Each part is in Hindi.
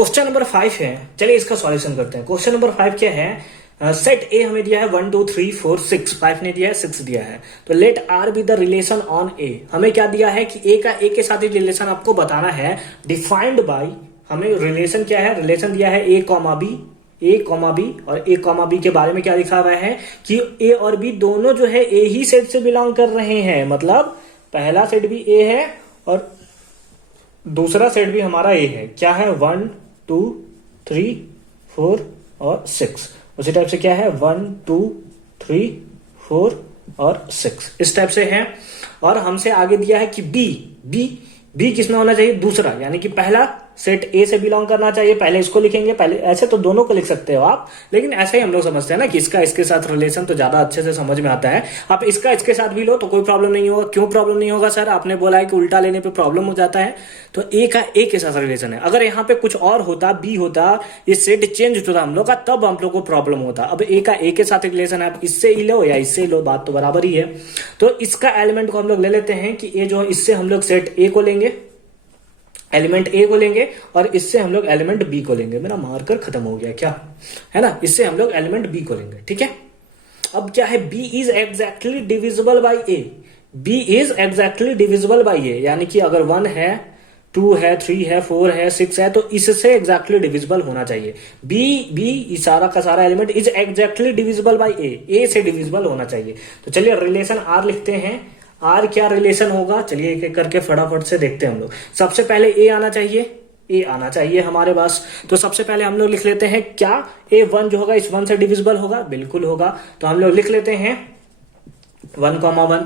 क्वेश्चन नंबर 5 है, चलिए इसका सॉल्यूशन करते हैं। क्वेश्चन नंबर 5 क्या है, सेट ए हमें दिया है 1 2 3 4 6, 5 ने दिया है, 6 दिया है। तो let R be the relation on A. हमें क्या दिया है कि ए का ए के साथ ही रिलेशन आपको बताना है, डिफाइंड बाई, हमें रिलेशन क्या है, रिलेशन दिया है ए कॉमा बी, ए कॉमा बी, और ए कॉमा बी के बारे में क्या लिखा हुआ है कि ए और बी दोनों जो है ए ही सेट से बिलोंग कर रहे हैं। मतलब पहला सेट भी ए है और दूसरा सेट भी हमारा ए है। क्या है, 1 2 3 4 और 6। उसी टाइप से क्या है, 1 2 3 4 और 6, इस टाइप से है। और हमसे आगे दिया है कि बी किसमें होना चाहिए, दूसरा, यानी कि पहला सेट ए से बिलोंग करना चाहिए। पहले इसको लिखेंगे, पहले ऐसे तो दोनों को लिख सकते हो आप, लेकिन ऐसे ही हम लोग समझते हैं ना कि इसका इसके साथ रिलेशन तो ज्यादा अच्छे से समझ में आता है। आप इसका इसके साथ भी लो तो कोई प्रॉब्लम नहीं होगा। क्यों प्रॉब्लम नहीं होगा सर, आपने बोला है कि उल्टा लेने पे प्रॉब्लम हो जाता है। तो ए का ए के साथ रिलेशन है। अगर यहाँ पे कुछ और होता, बी होता, ये सेट चेंज होता हम लोग का, तब हम लोग को प्रॉब्लम होता। अब ए का ए के साथ रिलेशन है, आप इससे ही लो या इससे लो, बात तो बराबर ही है। तो इसका एलिमेंट को हम लोग ले लेते हैं कि ए जो है, इससे हम लोग सेट ए को लेंगे, एलिमेंट ए को लेंगे, और इससे हम लोग एलिमेंट बी को लेंगे। मेरा मार्कर खत्म हो गया क्या, है ना। इससे हम लोग एलिमेंट बी को लेंगे, ठीक है। अब क्या है, B is exactly divisible by A. B is exactly divisible by A, यानी कि अगर 1 है, 2 है, 3 है, 4 है, 6 है, तो इससे एग्जैक्टली डिविजिबल होना चाहिए। बी सारा का सारा element is exactly divisible by A से डिविजिबल होना चाहिए। तो चलिए रिलेशन आर लिखते हैं। आर क्या रिलेशन होगा, चलिए एक एक करके फटाफट से देखते हैं हम लोग। सबसे पहले ए आना चाहिए, ए आना चाहिए हमारे पास। तो सबसे पहले हम लोग लिख लेते हैं, क्या ए 1 जो होगा इस 1 से डिविजिबल होगा, बिल्कुल होगा। तो हम लोग लिख लेते हैं 1,1।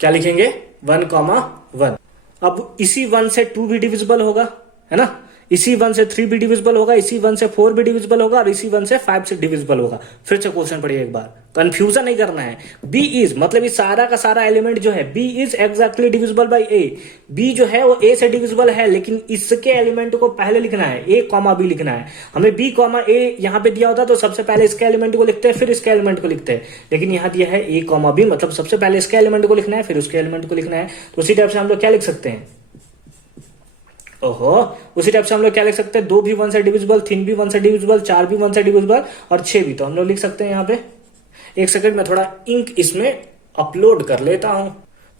क्या लिखेंगे, 1,1। अब इसी 1 से 2 भी डिविजिबल होगा, है ना। इसी 1 से 3 भी डिविजिबल होगा, इसी 1 से 4 भी डिविजिबल होगा, और इसी 1 से 5 से डिविजिबल होगा। फिर से क्वेश्चन पढ़िए एक बार, कंफ्यूजन नहीं करना है। बी इज मतलब इस सारा का सारा एलिमेंट जो है, B is exactly divisible by A. B जो है वो ए से डिविजिबल है, लेकिन इसके एलिमेंट को पहले लिखना है, ए कॉमा बी लिखना है। हमें बी कॉमा ए यहां पे दिया होता तो सबसे पहले इसके एलिमेंट को लिखते हैं, फिर इसके एलिमेंट को लिखते हैं। लेकिन यहां दिया है ए कॉमा बी, मतलब सबसे पहले इसके एलिमेंट को लिखना है, फिर उसके एलिमेंट को लिखना है। तो उसी टाइप से हम लोग क्या लिख सकते हैं, ओहो, उसी टाइप से हम लोग क्या लिख सकते हैं, 2 भी 1 से डिविजिबल, 3 भी 1 से डिविजिबल, 4 भी 1 से डिविजिबल, और 6 भी। तो हम लोग लिख सकते हैं यहाँ पे। एक सेकंड में थोड़ा इंक इसमें अपलोड कर लेता हूं।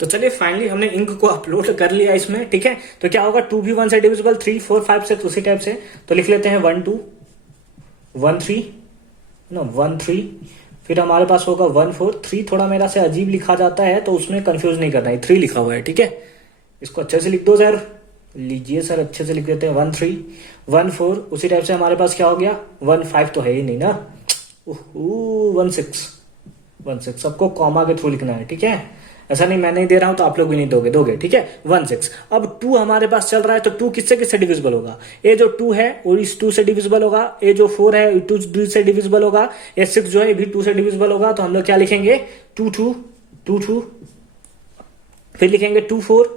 तो चलिए फाइनली हमने इंक को अपलोड कर लिया इसमें, ठीक है। तो क्या होगा, 2 भी 1 से डिविजिबल, 3 4 5 6, उसी टाइप से। तो लिख लेते हैं 1 2 1 3 1 3, फिर हमारे पास होगा 1 4 3। थोड़ा मेरा से अजीब लिखा जाता है तो उसमें कंफ्यूज नहीं करना है, 3 लिखा हुआ है, ठीक है। इसको अच्छे से लिख दो सर, लीजिए सर, अच्छे से लिख देते हैं 1 3 1 4। उसी टाइप से हमारे पास क्या हो गया, 1 5 तो है ही नहीं ना, 1 6 सबको कॉमा के थ्रू लिखना है, ठीक है। ऐसा नहीं मैं नहीं दे रहा हूं तो आप लोग भी नहीं दोगे, ठीक है। 1 6। अब 2 हमारे पास चल रहा है, तो 2 किससे किससे डिविजिबल होगा, ए जो 2 है वो इस 2 से डिविजिबल होगा, ए जो 4 है 2 से डिविजिबल होगा, ए 6 जो है भी 2 से डिविजिबल होगा। तो हम लोग क्या लिखेंगे, 2 2, फिर लिखेंगे 2 4।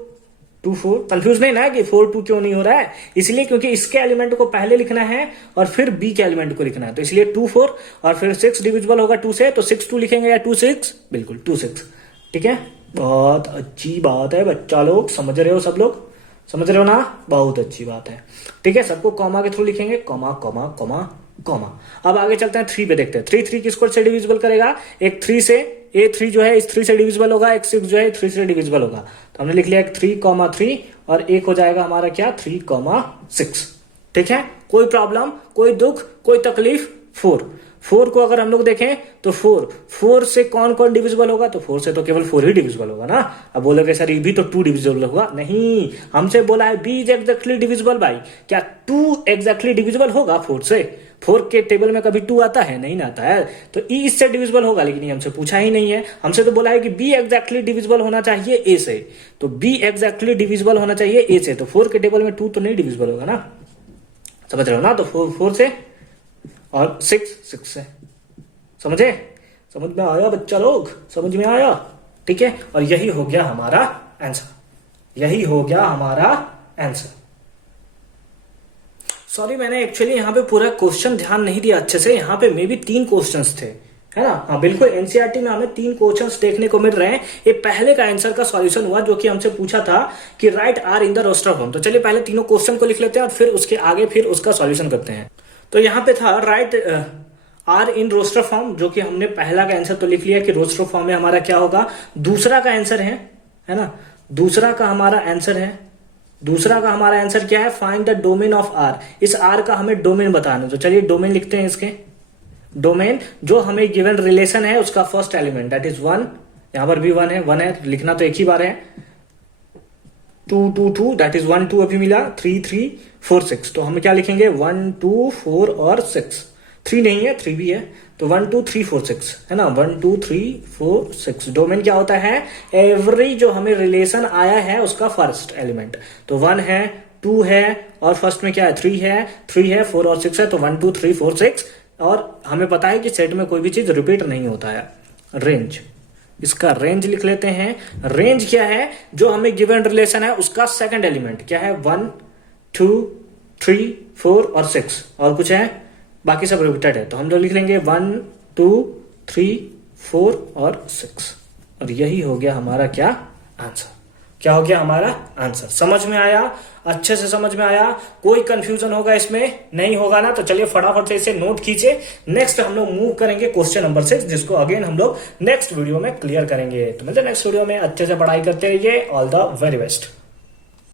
कंफ्यूज नहीं ना कि 4 2 क्यों नहीं हो रहा है, इसलिए क्योंकि इसके एलिमेंट को पहले लिखना है और फिर बी के एलिमेंट को लिखना है। तो इसलिए 2 4, और फिर 6 डिविजिबल होगा 2 से, तो 6 2 लिखेंगे, या 2 6, बिल्कुल 2 6, ठीक है। बहुत अच्छी बात है बच्चा लोग, समझ रहे हो, सब लोग समझ रहे हो ना, बहुत अच्छी बात है, ठीक है। सबको कॉमा के थ्रू लिखेंगे, कॉमा कॉमा कॉमा कॉमा। अब आगे चलते हैं 3 पे, देखते हैं 3 किसको से डिविजिबल करेगा, एक 3 से, ए 3 जो है इस 3 से डिविजिबल होगा, एक 6 जो है 3 से डिविजिबल होगा। तो हमने लिख लिया 3,3, और एक हो जाएगा हमारा क्या, 3,6, ठीक है। कोई प्रॉब्लम, कोई दुख, कोई तकलीफ। 4 को अगर हम लोग देखें तो 4 से कौन कौन डिविजिबल होगा, तो 4 से तो केवल 4 ही डिविजिबल होगा ना। अब बोलोगे सर ये भी तो 2 डिविजिबल होगा, नहीं, हमसे बोला है B is exactly divisible by, क्या 2 एग्जैक्टली डिविजिबल होगा 4 से। 4 के टेबल में कभी 2 आता है, नहीं आता है। तो ई इससे डिविजिबल होगा, लेकिन ये हमसे पूछा ही नहीं है। हमसे तो बोला है कि बी एग्जैक्टली डिविजिबल होना चाहिए ए से, तो बी एग्जैक्टली डिविजिबल होना चाहिए ए से। तो 4 के टेबल में 2 तो नहीं डिविजिबल होगा ना, समझ रहे हो ना। तो 4 से, और 6 से, समझे, समझ में आया बच्चा लोग, समझ में आया, ठीक है। और यही हो गया हमारा आंसर, यही हो गया हमारा आंसर। सॉरी, मैंने एक्चुअली यहाँ पे पूरा क्वेश्चन ध्यान नहीं दिया अच्छे से। यहाँ पे मे भी 3 क्वेश्चंस थे, है ना। हाँ बिल्कुल, एनसीईआरटी में हमें 3 क्वेश्चंस देखने को मिल रहे हैं। ये पहले का आंसर का सॉल्यूशन हुआ जो कि हमसे पूछा था कि write R in the roster form. तो चलिए पहले तीनों क्वेश्चन को लिख लेते हैं और फिर उसके आगे फिर उसका सॉल्यूशन करते हैं। तो यहाँ पे था write R in roster form, जो कि हमने पहला का आंसर तो लिख लिया कि रोस्टर फॉर्म में हमारा क्या होगा। दूसरा का आंसर है ना, दूसरा का हमारा आंसर क्या है, find the domain of R. इस आर का हमें डोमेन बताना, तो चलिए डोमेन लिखते हैं। इसके डोमेन जो हमें गिवन रिलेशन है उसका फर्स्ट एलिमेंट दैट इज 1, यहां पर भी 1 है, लिखना तो एक ही बार है। 2 2 2 दैट इज 1 2 अभी मिला, 3 3 4 6, तो हम क्या लिखेंगे 1 2 4 और 6, 3 नहीं है 3 भी है, तो 1 2 3 4 6 है ना, 1 2 3 4 6। डोमेन क्या होता है, एवरी जो हमें रिलेशन आया है उसका फर्स्ट एलिमेंट, तो 1 है 2 है और फर्स्ट में क्या है 3 है 4 और 6 है, तो 1 2 3 4 6। और हमें पता है कि सेट में कोई भी चीज रिपीट नहीं होता है। रेंज, इसका रेंज लिख लेते हैं। रेंज क्या है, जो हमें गिवन रिलेशन है उसका सेकंड एलिमेंट क्या है, 1 2 3 4 और 6, और कुछ है बाकी सब रिपीटेड है, तो हम लोग लिख लेंगे 1 2 3 4 और 6, और यही हो गया हमारा क्या आंसर। क्या हो गया हमारा आंसर। समझ में आया, अच्छे से समझ में आया, कोई कंफ्यूजन होगा इसमें नहीं होगा ना, तो चलिए फटाफट से इसे नोट कीजिए। नेक्स्ट हम लोग मूव करेंगे क्वेश्चन नंबर 6, जिसको अगेन हम लोग नेक्स्ट वीडियो में क्लियर करेंगे। तो मिलते हैं नेक्स्ट वीडियो में, अच्छे से पढ़ाई करते रहिए। All the very best.